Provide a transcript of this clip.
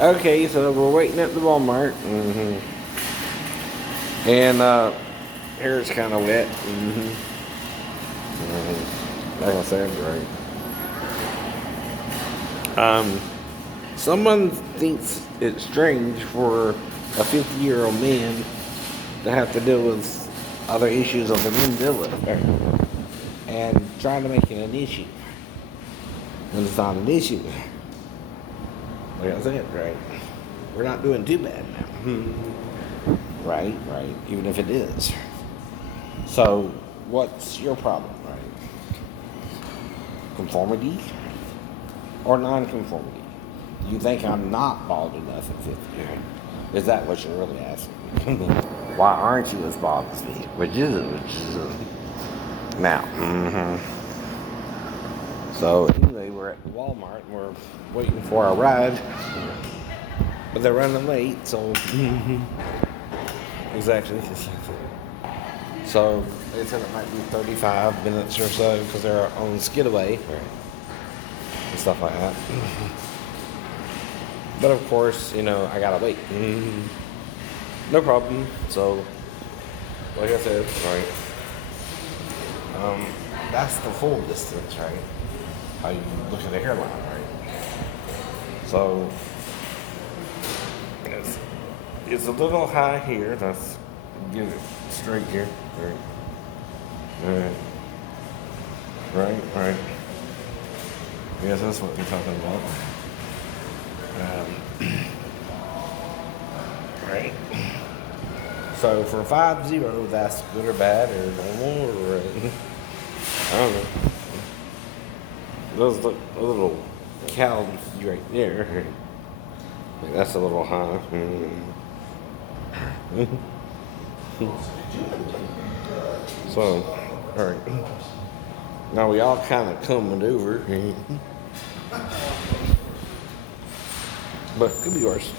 Okay, so we're waiting at the Walmart. And hair is kind of wet. Like I said, right. Someone thinks it's strange for a 50-year-old man to have to deal with other issues of the Mandela effect and trying to make it an issue. And it's not an issue. Like I said, right? We're not doing too bad now. Right, right. Even if it is. So, what's your problem, right? Conformity or non-conformity? You think I'm not bald enough at 50? Is that what you're really asking? Why aren't you as bald as me? Which is now. So anyway, we're at Walmart and we're waiting for our ride, but they're running late. So exactly. So they said it might be 35 minutes or so because they're on Skidaway and stuff like that. But of course, I gotta wait. No problem. So, like I said, right. That's the full distance, right? How you look at the hairline, right? So, it's a little high here. Let's get it straight here. Right. Right. Yes, that's what we're talking about. Right. So for 5-0, that's good or bad or normal or I don't know. Those look a little cow right there. Like that's a little high. So, all right. Now we all kind of coming over, but could be worse.